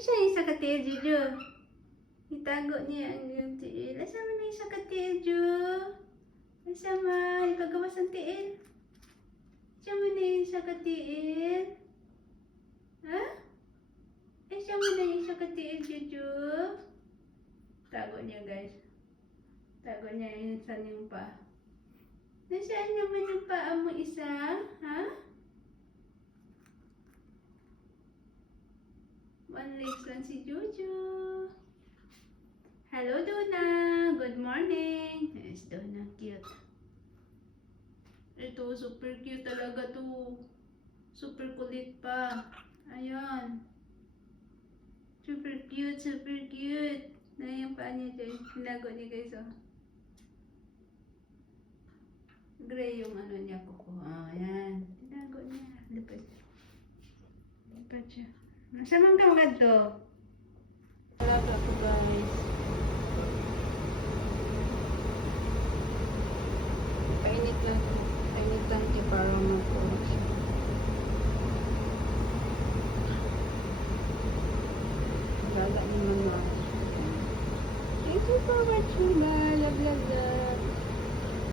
Siya yung sa katiil, Juju. Itago niya ang iyong tiil. Asa mo na yung sa katiil, Ju? Asa ma? Ipagawas ang tiil. Asa mo na yung sa katiil? Ha? Asa mo na yung sa katiil, Juju? Tago niya, guys. Tago niya yung sa niyong pa. Nasaan naman yung paa mo isa? Ha? One legs lang si Juju. Hello, Duna. Good morning. Yes, Duna. Cute. Ito, super cute talaga to. Super kulit pa. Ayan. Super cute, super cute. Na yung paa niya dyan. Hinago niya, guys, oh. Gray yung ano niya, kuko. Ayan. Hinago niya. Lipad. Lipad siya. Saan mang kamagad to? Wala pa po, guys. Painit lang. Painit lang siya para makulog siya. Wala naman na. Thank you for watching, bye. Love, love, love.